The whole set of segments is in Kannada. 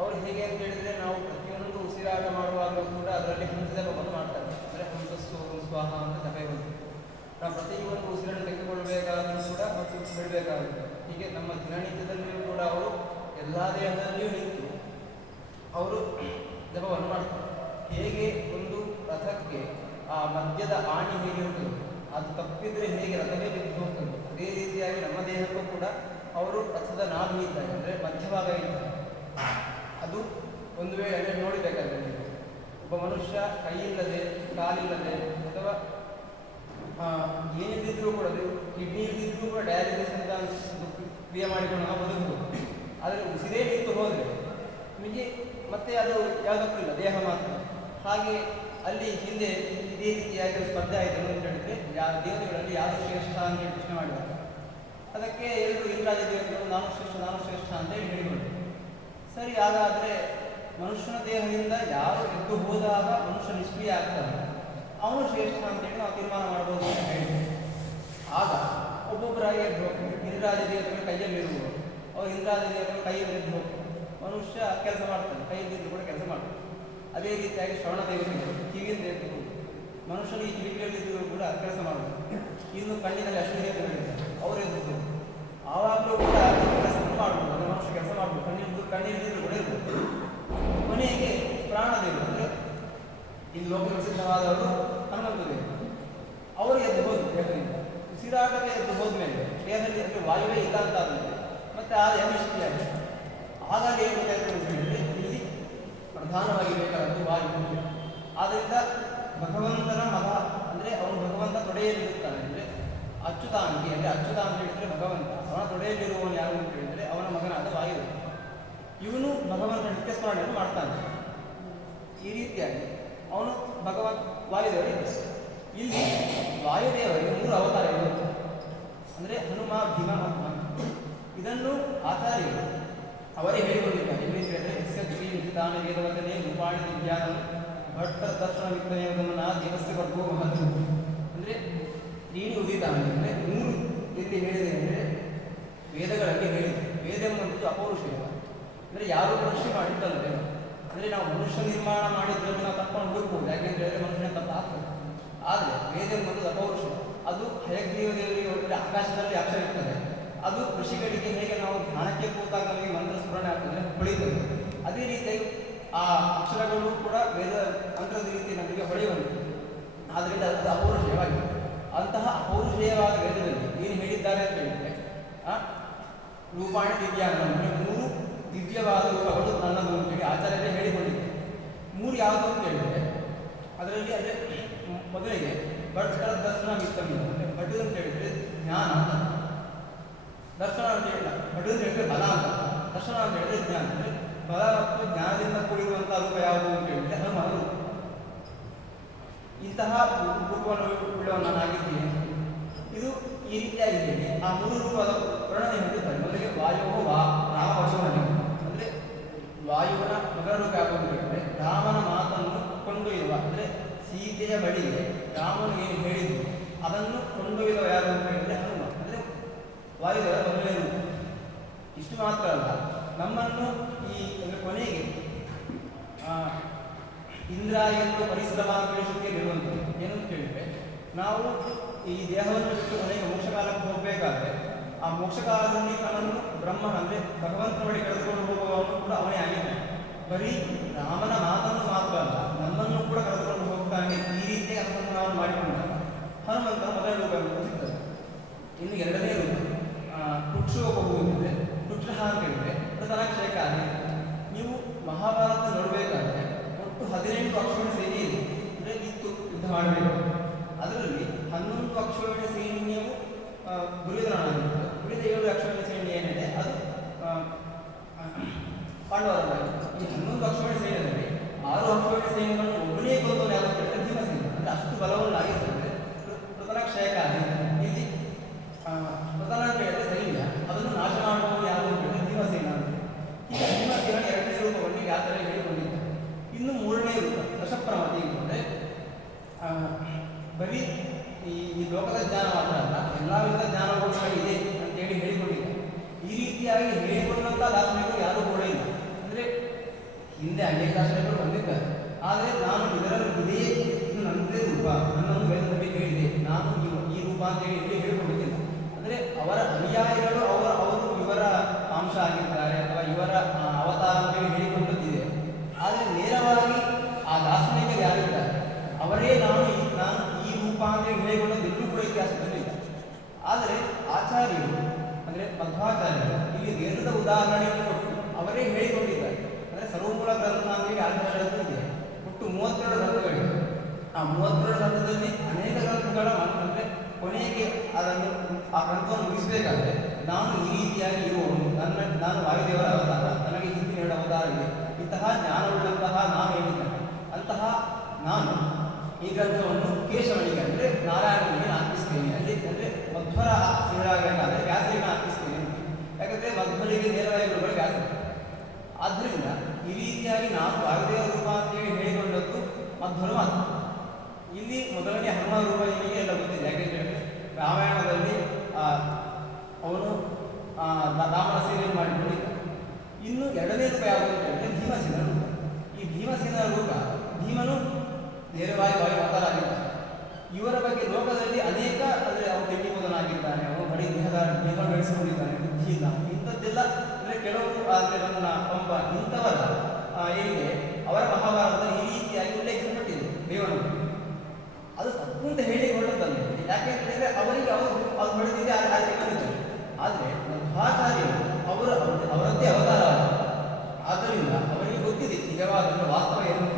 ಅವರು ಹೇಗೆ ಅಂತ ಹೇಳಿದರೆ, ನಾವು ಪ್ರತಿಯೊಂದು ಉಸಿರಾಟ ಮಾಡುವಾಗ ಕೂಡ ಅದರಲ್ಲಿ ಹಂಸಜಪವನ್ನು ಮಾಡ್ತಾರೆ. ಅಂದರೆ ಹಂಸಸ್ಸು ಸ್ವಾಹ ಅಂತ ಜಪ ಇರುತ್ತೆ. ನಾವು ಪ್ರತಿಯೊಂದು ಉಸಿರನ್ನು ತೆಗೆದುಕೊಳ್ಬೇಕಾದ್ರೂ ಕೂಡ ಮತ್ತು ಬಿಡಬೇಕಾಗುತ್ತೆ. ಹೀಗೆ ನಮ್ಮ ದಿನನಿತ್ಯದಲ್ಲಿಯೂ ಕೂಡ ಅವರು ಎಲ್ಲ ದೇಹದಲ್ಲಿಯೂ ನಿಂತು ಅವರು ಜಪವನ್ನು ಮಾಡ್ತಾರೆ. ಹೇಗೆ ಒಂದು ರಥಕ್ಕೆ ಆ ಮದ್ಯದ ಆಣಿ ಹೇಗೆ ಹೋಗ್ತದೆ, ಅದು ತಪ್ಪಿದರೆ ಹೇಗೆ ರಥವೇ ಬಿದ್ದು ಹೋಗ್ತದೆ, ಅದೇ ರೀತಿಯಾಗಿ ನಮ್ಮ ದೇಹಕ್ಕೂ ಕೂಡ ಅವರು ರಥದ ನಾಭಿ ಇದ್ದಾರೆ, ಅಂದರೆ ಮಧ್ಯಭಾಗ ಇದ್ದಾರೆ. ಅದು ಒಂದು ವೇಳೆ ಅಂದರೆ ನೋಡಬೇಕಾದ್ರೆ ನೀವು ಒಬ್ಬ ಮನುಷ್ಯ ಕೈಯಿಲ್ಲದೆ ಕಾಲಿಲ್ಲದೆ ಅಥವಾ ಏನಿದ್ದರೂ ಕೂಡ ಕಿಡ್ನಿ ಇದ್ದಿದ್ರೂ ಕೂಡ ಡಯಾಲಿಸಿಸ್ ಅಂತ ಕ್ರಿಯೆ ಮಾಡಿಕೊಂಡು ನಾವು ಬದುಕಬಹುದು. ಆದರೆ ಉಸಿರೇ ನಿಂತು ಹೋದರೆ ನಿಮಗೆ ಮತ್ತೆ ಅದು ಯಾವುದಕ್ಕೂ ಇಲ್ಲ, ದೇಹ ಮಾತ್ರ. ಹಾಗೆ ಅಲ್ಲಿ ಹಿಂದೆ ಇದೇ ರೀತಿಯಾಗಿ ಸ್ಪರ್ಧೆ ಆಯಿತು ಅಂತ ಹೇಳಿದರೆ, ದೇವತೆಗಳಲ್ಲಿ ಯಾರು ಶ್ರೇಷ್ಠ ಅಂತ ಹೇಳಿ ಪ್ರಶ್ನೆ ಮಾಡಿದ್ದಾರೆ. ಅದಕ್ಕೆ ಎಲ್ಲರೂ ಇಂದ್ರಾಜ ದೇವತೆಗಳು ನಾನು ಶ್ರೇಷ್ಠ ಅಂತ ಹೇಳಿ ಹೇಳಿಕೊಂಡ್ರು. ಸರಿ, ಹಾಗಾದರೆ ಮನುಷ್ಯನ ದೇಹದಿಂದ ಯಾರು ಎದ್ದು ಹೋದಾಗ ಮನುಷ್ಯ ನಿಷ್ಕ್ರಿಯ ಆಗ್ತಾನೆ ಅವನು ಶ್ರೇಷ್ಠ ಅಂತೇಳಿ ನಾವು ತೀರ್ಮಾನ ಮಾಡ್ಬೋದು ಅಂತ ಹೇಳಿದ್ವಿ. ಆಗ ಒಬ್ಬೊಬ್ಬರಾಗಿ ಎದ್ದು ಹೋಗ್ತಾರೆ. ಇಂದ್ರಾಜ ದೇವತೆಗಳ ಕೈಯಲ್ಲಿ ಇರುವುದು, ಅವ್ರು ಇಂದ್ರಾಜ ದೇವತೆಗಳ ಕೈಯಲ್ಲಿ ಎದ್ದು ಹೋಗ್ತಾರೆ. ಮನುಷ್ಯ ಕೆಲಸ ಮಾಡ್ತಾನೆ, ಕೈಯಲ್ಲಿ ಕೂಡ ಕೆಲಸ ಮಾಡ್ತಾನೆ. ಅದೇ ರೀತಿಯಾಗಿ ಶ್ರವಣ ದೇವತೆಗಳು ಕಿವಿಯಿಂದ ಎದ್ದು ಹೋಗುದು, ಮನುಷ್ಯನು ಈ ಕಿವಿಗಳಲ್ಲಿದ್ದರೂ ಕೂಡ ಕೆಲಸ ಮಾಡಬಹುದು. ಇನ್ನು ಕಣ್ಣಿನಲ್ಲಿ ಅಶ್ವಿನಿ ದೇವತೆಗಳಿದ್ದಾರೆ, ಅವರು ಎದ್ದು ಹೋಗುದು. ಆವಾಗಲೂ ಕೂಡ ಕೆಲಸವನ್ನು ಮಾಡ್ಬೋದು, ಅಂದರೆ ಮನುಷ್ಯ ಕೆಲಸ ಮಾಡ್ಬೋದು, ಕಣ್ಣಿಲ್ಲಿದ್ದರೂ ಕೂಡ ಇರ್ಬೋದು. ಕೊನೆಗೆ ಪ್ರಾಣದೇವರು ಅಂದರೆ ಇಲ್ಲಿ ಲೋಕ ಪ್ರಸಿದ್ಧವಾದವರು ಹನುಮಂತ ದೇವರು, ಅವರು ಎದ್ದು ಹೋದ್ರು ದೇಹದಿಂದ. ಉಸಿರಾಟವೇ ಎದ್ದು ಹೋದ್ಮೇಲೆ ದೇಹದಲ್ಲಿ ಅಂದರೆ ವಾಯುವೇ ಇಲ್ಲ ಅಂತ ಆದಮೇಲೆ ಮತ್ತೆ ಆ ನಿಷ್ಕ್ರಿಯಾಗಿದೆ. ಆಗಲೇ ಏನು ಅಂತ ಹೇಳಿದರೆ, ಇಲ್ಲಿ ಪ್ರಧಾನವಾಗಿ ಬೇಕಾದದ್ದು ವಾಯು. ಆದ್ದರಿಂದ ಭಗವಂತನ ಮಗ ಅಂದರೆ ಅವನು ಭಗವಂತ ತೊಡೆಯಲ್ಲಿರುತ್ತಾನೆ. ಅಂದರೆ ಅಚ್ಯುತಾಂಗಿ, ಅಂದರೆ ಅಚ್ಯುತ ಅಂತ ಹೇಳಿದರೆ ಭಗವಂತ, ಅವನ ತೊಡೆಯಲ್ಲಿರುವವನು ಯಾರು ಅಂತ ಹೇಳಿದರೆ ಅವನ ಮಗನಾದ ವಾಯುದೇವ. ಇವನು ಭಗವಂತನ ನಿತ್ಯ ಸ್ಮರಣೆಯನ್ನು ಮಾಡ್ತಾನೆ. ಈ ರೀತಿಯಾಗಿ ಅವನು ವಾಯುದೇವರಿಗೆ ಇಲ್ಲಿ ವಾಯುದೇವರಿಗೆ 3 ಅವತಾರಗಳು. ಅಂದರೆ ಹನುಮ, ಭೀಮ, ಮಧ್ವ. ಇದನ್ನು ಆಚಾರ್ಯರು ಅವರೇ ಹೇಳಿಕೊಂಡಿದ್ದಾರೆ. ಎಲ್ಲಿ ಹೇಳಿದರೆ, ಎಸ್ಯ ಶ್ರೀ ನಿಧಾನ ವೇದವಚನೆ ರೂಪಾಣಿ ದಿವ್ಯಾನ ಭಟ್ಟ ದರ್ಶನ ವಿಕ್ರಯಗಮನ ದೇವಸ್ಯ ವರ್ಗೋ ಮಹತ್ತು. ಅಂದರೆ ನೀನು ಉದಿತಾನೆ ಅಂದರೆ 3 ಎಲ್ಲಿ ಹೇಳಿದೆ ಅಂದರೆ ವೇದಗಳಲ್ಲಿ ಹೇಳಿದೆ. ವೇದ ಎಂಬುದು ಅಪೌರುಷೇಯ, ಅಂದರೆ ಯಾರು ಸೃಷ್ಟಿ ಮಾಡಿದ್ದಲ್ಲ. ಅಂದರೆ ನಾವು ಮನುಷ್ಯ ನಿರ್ಮಾಣ ಮಾಡಿದ್ರಲ್ಲಿ ನಾವು ತಪ್ಪನ್ನು ಹುಡುಕ್ಬೋದು, ಯಾಕೆಂತ ಹೇಳಿದ್ರೆ ಮನುಷ್ಯನ ತಪ್ಪು ಆಗ್ತದೆ. ಆದರೆ ವೇದ ಎಂಬುದು ಅಪೌರುಷ, ಅದು ಹಯಗ್ರೀವದಲ್ಲಿ ಹೋದರೆ ಆಕಾಶದಲ್ಲಿ ಅಕ್ಷರ ಇರ್ತದೆ. ಅದು ಋಷಿಗಳಿಗೆ ಹೇಗೆ ನಾವು ಧ್ಯಾನಕ್ಕೆ ಕೂತಾಗ ನಮಗೆ ಮಂತ್ರ ಸ್ಮರಣೆ ಆಗ್ತದೆ, ಹೊಳೆಯುತ್ತದೆ. ಅದೇ ರೀತಿಯಾಗಿ ಆ ಅಕ್ಷರಗಳು ಕೂಡ ವೇದ ಮಂತ್ರದ ರೀತಿ ನಮಗೆ ಹೊಳೆಯುವಂತೆ. ಆದ್ದರಿಂದ ಅದು ಅಪೌರುಷೇಯವಾಗಿದೆ. ಅಂತಹ ಅಪೌರುಷೇಯವಾದ ವೇದದಲ್ಲಿ ಏನು ಹೇಳಿದ್ದಾರೆ ಅಂತ ಹೇಳಿದರೆ, ರೂಪಾಣಿ ದಿವ್ಯಾನ, 3 ದಿವ್ಯವಾದ ರೂಪಗಳು ನನ್ನದು ಅಂತೇಳಿ ಆಚಾರ್ಯರೇ ಹೇಳಿಕೊಂಡಿದ್ದಾರೆ. 3 ಯಾವುದು ಅಂತ ಹೇಳಿದರೆ, ಅದರಲ್ಲಿ ಅದೇ ಮೊದಲಿಗೆ ಭಟ್ಕರ ದರ್ಶನ ವಿತ್ತಮಿ, ಅಂದರೆ ಭಟ್ ಅಂತ ಹೇಳಿದರೆ ಜ್ಞಾನ ಅಂತ, ದರ್ಶನ ಅಂತ ಹೇಳಿಲ್ಲ. ಭಟ್ ಅಂತ ಹೇಳಿದರೆ ಬಲ ಅಂತ, ದರ್ಶನ ಅಂತ ಹೇಳಿದರೆ ಜ್ಞಾನ. ಅಂದರೆ ಬಲ ಮತ್ತು ಜ್ಞಾನದಿಂದ ಕೂಡಿರುವಂಥ ರೂಪ ಯಾವುದು ಅಂತ ಹೇಳಿದರೆ ಹನುಮನ ರೂಪ. ಇಂತಹ ರೂಪವನ್ನು ಉಳ್ಳವನಾಗಿದ್ದೀನಿ. ಇದು ಈ ರೀತಿಯಾಗಿ ಹೇಳಿ ಆ 3 ರೂಪದ ವರ್ಣನೆ ಹೊಂದಿದ್ದಾರೆ. ಮೊದಲಿಗೆ ವಾಯೋ ರಾಮ ವಚೋಹನಿ, ಅಂದರೆ ವಾಯುವಿನ ಮಗನ ರೂಪ ಯಾವುದು ಅಂತ ಹೇಳಿದರೆ ರಾಮನ ಮಾತನ್ನು ಕೊಂಡೊಯ್ಯುವ, ಅಂದರೆ ಸೀತೆಯ ಬಳಿಗೆ ರಾಮನು ಏನು ಹೇಳಿದ್ದು ಅದನ್ನು ಕೊಂಡೊಯ್ಯುವ ಯಾರು ಅಂತ ಹೇಳಿದರೆ ಹನುಮ, ಅಂದರೆ ವಾಯುದೇವರ ಮೊದಲನೇ ರೂಪ. ಇಷ್ಟು ಮಾತ್ರ ಅಲ್ಲ, ನಮ್ಮನ್ನು ಈ ಅಂದರೆ ಕೊನೆಗೆ ಇಂದ್ರ ಎಂದು ಪರಿಶ್ರಮ ತಿಳಿಸುತ್ತಿರುವಂಥದ್ದು ಏನು ಅಂತ ಹೇಳಿದರೆ, ನಾವು ಈ ದೇಹವನ್ನು ಬಿಟ್ಟು ಕೊನೆಗೆ ಮೋಕ್ಷಕಾಲಕ್ಕೆ ಹೋಗಬೇಕಾದ್ರೆ ಆ ಮೋಕ್ಷಕಾಲದಲ್ಲಿ ನಮ್ಮನ್ನು ಬ್ರಹ್ಮ ಅಂದರೆ ಭಗವಂತನ ಬಳಿ ಕರೆದುಕೊಂಡು ಹೋಗುವವನು ಕೂಡ ಅವನೇ ಆಗಿದ್ದಾನೆ. ಬರೀ ರಾಮನ ಮಾತನ್ನು ಮಾತ್ರ ಅಲ್ಲ, ನಮ್ಮನ್ನು ಕೂಡ ಕರೆದುಕೊಂಡು ಹೋಗ್ತಾನೆ. ಈ ರೀತಿಯ ಅನುಸಂಧಾನವನ್ನು ಮಾಡಿಕೊಂಡಾಗ ಹನುಮಂತನ ಮೊದಲ ರೂಪ ಸಿಗ್ತದೆ. ಇನ್ನು ಎರಡನೇ ರೂಪ ಕುಕ್ಷೋಪಭೂಮಿದೆ. ಕುಕ್ಷ ಅಂತ ಹೇಳಿದರೆ ಪ್ರಧಾನಕ್ಷೇಕಾರಿ. ನೀವು ಮಹಾಭಾರತ ನೋಡಬೇಕಾದ್ರೆ ಒಟ್ಟು 18 ಅಕ್ಷೋಹಿಣಿ ಸೇನೆ ಇದೆ, ಅಂದರೆ ಇತ್ತು ಯುದ್ಧ ಮಾಡಬೇಕು. ಅದರಲ್ಲಿ 11 ಅಕ್ಷೋಹಿಣಿ ಸೈನ್ಯವು ದುರ್ಯೋಧನನಾಗಿತ್ತು. ಉಳಿದ 7 ಅಕ್ಷೋಹಿಣಿ ಸೈನ್ಯ ಏನಿದೆ ಅದು ಪಾಂಡವರದ್ದಾಗಿತ್ತು. ಈ 11 ಅಕ್ಷೋಹಿಣಿ ಸೈನ್ಯದಲ್ಲಿ 6 ಅಕ್ಷೋಹಿಣಿ ಸೈನ್ಯಗಳನ್ನು ಒಬ್ಬನೇ ಕೊಂದವನು ಯಾರು ಹೇಳಿದ್ರೆ ಭೀಮಸೇನ. ಅಂದರೆ ಅಷ್ಟು ಬಲವನ್ನು ಆಗಿರ್ತದೆ ಪ್ರಧಾನಕ್ಷೇಕಾರಿ. ಇಲ್ಲಿ ಪ್ರಧಾನ ಅಂತ ಹೇಳಿದ್ರೆ ಸೈನ್ಯ, ಅದನ್ನು ನಾಶ ಮಾಡುವವನು ಯಾರು ಅಂತ ಹೇಳಿದ್ರೆ ಭೀಮಸೇನ ಅಂತ. ಈಗ ಭೀಮಸೇನ ಎರಡನೇ ರೂಪವನ್ನು ಯಾವ ಥರ ಹೇಳಿಕೊಂಡಿದ್ದ. ಇನ್ನು ಮೂರನೇ ರೂಪ ದಶಪ್ರಮತಿ ಅಂತಂದರೆ ಬರೀ ಈ ಲೋಕದ ಜ್ಞಾನ ಮಾತ್ರ ಅಲ್ಲ, ಎಲ್ಲ ವಿಧದ ಜ್ಞಾನಗಳು ಇದೆ ಅಂತೇಳಿ ಹೇಳಿಕೊಂಡಿದ್ದಾರೆ. ಈ ರೀತಿಯಾಗಿ ಹೇಳಿಕೊಂಡಂಥ ದಾರ್ಶನಿಕರು ಯಾರೂ ಕೂಡ ಇಲ್ಲ. ಅಂದರೆ ಹಿಂದೆ ಅನೇಕ ದಾಸರು ಬಂದಿದ್ದಾರೆ. ಆದರೆ ನಾನು ಇದೇ ಇದು ನನ್ನದೇ ರೂಪ, ನನ್ನನ್ನು ವೇದದಲ್ಲಿ ಹೇಳಿದೆ, ನಾನು ಈ ರೂಪ ಅಂತ ಹೇಳಿ ಇಲ್ಲಿ ಹೇಳಿಕೊಡುತ್ತಿಲ್ಲ. ಅಂದರೆ ಅವರ ಅನುಯಾಯಿಗಳು ಅವರು ಇವರ ಅಂಶ ಆಗಿದ್ದಾರೆ ಅಥವಾ ಇವರ ಅವತಾರ ಅಂತ ಹೇಳಿ ಹೇಳಿಕೊಂಡದ್ದಿದೆ. ಆದರೆ ನೇರವಾಗಿ ಆ ದಾರ್ಶನಿಕರು ಯಾರಿದ್ದಾರೆ ಅವರೇ ನಾನು ಈ ರೂಪ ಅಂತ ಹೇಳಿ ಹೇಳಿಕೊಂಡದ್ದು ಕೂಡ ಇತಿಹಾಸದಲ್ಲಿಲ್ಲ. ಆದರೆ ಆಚಾರ್ಯರು ಅಂದರೆ ಮಧ್ವಾಚಾರ್ಯರು ಇಲ್ಲಿ ವೇದದ ಉದಾಹರಣೆಯನ್ನು ಕೊಟ್ಟು ಅವರೇ ಹೇಳಿಕೊಂಡಿದ್ದಾರೆ. ಅಂದರೆ ಸರ್ವಮೂಲ ಗ್ರಂಥ ಅಂತ ಹೇಳಿ ಆಚಾರ್ಯರದ್ದು ಇದೆ. ಒಟ್ಟು 32 ಗ್ರಂಥಗಳಿವೆ. ಆ 32 ಗ್ರಂಥದಲ್ಲಿ ಅನೇಕ ಗ್ರಂಥಗಳ ಅಂದರೆ ಕೊನೆಗೆ ಆ ಗ್ರಂಥವನ್ನು ಮುಗಿಸಬೇಕಾದ್ರೆ ನಾನು ಈ ರೀತಿಯಾಗಿ ಇರುವವನು, ನಾನು ವಾಯುದೇವರ ಅವತಾರ, ನನಗೆ ಹಿಂದಿನ 2 ಅವತಾರ ಇದೆ, ಇಂತಹ ಜ್ಞಾನವುಳ್ಳಂತಹ ನಾನು ಹೇಳಿದ್ದೇನೆ. ಅಂತಹ ನಾನು ಈ ಗ್ರಂಥವನ್ನು ಕೇಶವನಿಗೆ ಅಂದರೆ ನಾರಾಯಣನಿಗೆ ಅರ್ಪಿಸ್ತೇನೆ. ಅಲ್ಲಿ ಅಂದರೆ ಮಧ್ವರ ಹೇಳಬೇಕಾದ್ರೆ ವ್ಯಾಸರಿಗೆ ಅರ್ಪಿಸ್ತೇನೆ. ಯಾಕಂದರೆ ಮಧ್ವರಿಗೆ ನೇರವಾಗಿ ಬರುವಾಗ ವ್ಯಾಸ. ಆದ್ದರಿಂದ ಈ ರೀತಿಯಾಗಿ ನಾನು ವಾಯುದೇವ ರೂಪ ಅಂತೇಳಿ ಹೇಳಿಕೊಂಡದ್ದು ಮಧ್ವರ ಮಾತು. ಇಲ್ಲಿ ಮೊದಲನೇ ಹನುಮ ರೂಪ ನಿಮಗೆ ಎಲ್ಲ ಗೊತ್ತಿದೆ. ಯಾಕೆಂದರೆ ರಾಮಾಯಣದಲ್ಲಿ ಅವನು ರಾಮನ ಸೇವೆಯನ್ನು ಮಾಡಿಕೊಂಡಿದ್ದ. ಇನ್ನು 2ನೇ ರೂಪ ಯಾವುದು ಅಂತ ಹೇಳಿದ್ರೆ ಭೀಮಸೇನ ರೂಪ. ಈ ಭೀಮಸೇನ ರೂಪ ಭೀಮನು ನೇರವಾಗಿ ವಾಯು ಅವತಾರ ಆಗಿದ್ದಾನೆ. ಇವರ ಬಗ್ಗೆ ಲೋಕದಲ್ಲಿ ಅನೇಕ ಅಂದರೆ ಅವನು ತಿಂಡಿಬೋದನಾಗಿದ್ದಾನೆ, ಅವನು ಬರೀ ದೇಹ ಬೆಳೆಸಿಕೊಂಡಿದ್ದಾನೆ, ಬುದ್ಧಿ ಇಲ್ಲ, ಇಂಥದ್ದೆಲ್ಲ ಅಂದರೆ ಕೆಲವರು ಆದರೆ ನನ್ನ ಪಂಪ ಇಂಥವರ ಏನಿದೆ ಅವರ ಮಹಾಭಾರತ ಈ ರೀತಿಯಾಗಿ ಉಲ್ಲೇಖಿಸಲ್ಪಟ್ಟಿದೆ. ದೇವನು ಅದು ತಪ್ಪು ಅಂತ ಹೇಳಿಕೊಳ್ಳುತ್ತಲ್ಲ. ಯಾಕೆ ಅಂತ ಹೇಳಿದ್ರೆ ಅವರಿಗೆ ಅದು ಹೊಡೆದಿದೆ ಆಯ್ಕೆ ಬಂದಿದ್ದಾರೆ. ಆದರೆ ಮಧ್ವಾಚಾರ್ಯರು ಅವರದ್ದೇ ಅವತಾರ. ಆದ್ದರಿಂದ ಅವರಿಗೆ ಗೊತ್ತಿದೆ ನಿಜವಾದ ವಾಸ್ತವ ಏನು.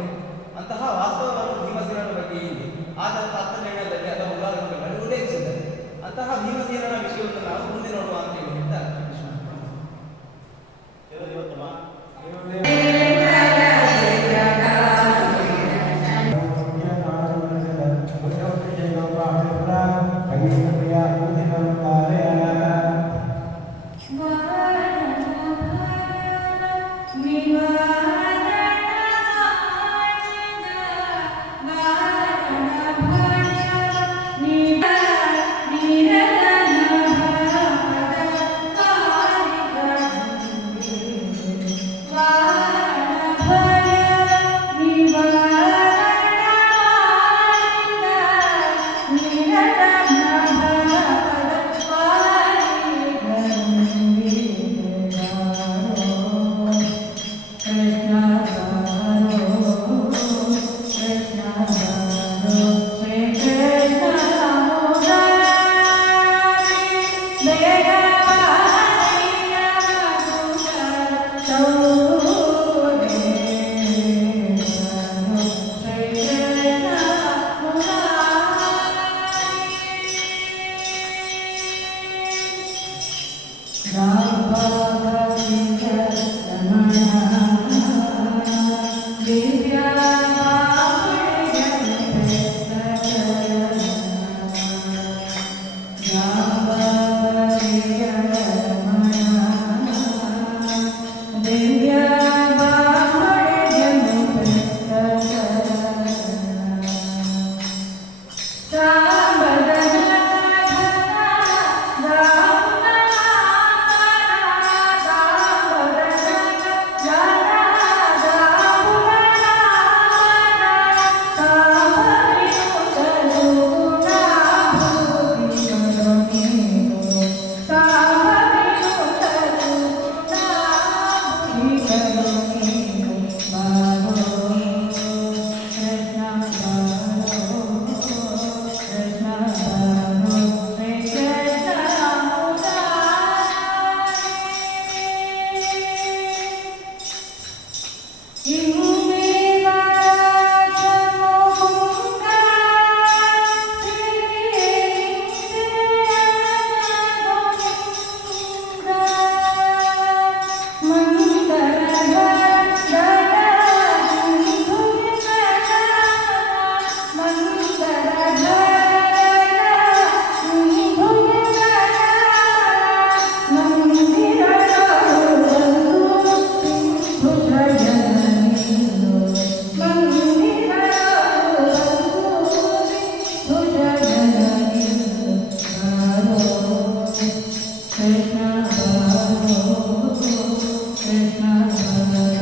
ಅಂತಹ ವಾಸ್ತವವನ್ನು ಭೀಮಸೇನನ ಬಗ್ಗೆ ಇಲ್ಲಿ ಆಗ 10ನೇದಲ್ಲಿ ಅಥವಾ ಉದಾಹರಣೆಗಳನ್ನು ಉಲ್ಲೇಖಿಸಿದ್ದಾರೆ. ಅಂತಹ ಭೀಮಸೇನನ ವಿಷಯವನ್ನು ನಾವು ಮುಂದೆ ನೋಡುವ ಅಂತ ಹೇಳಿ ಹೇಳ್ತಾರೆ. Krishna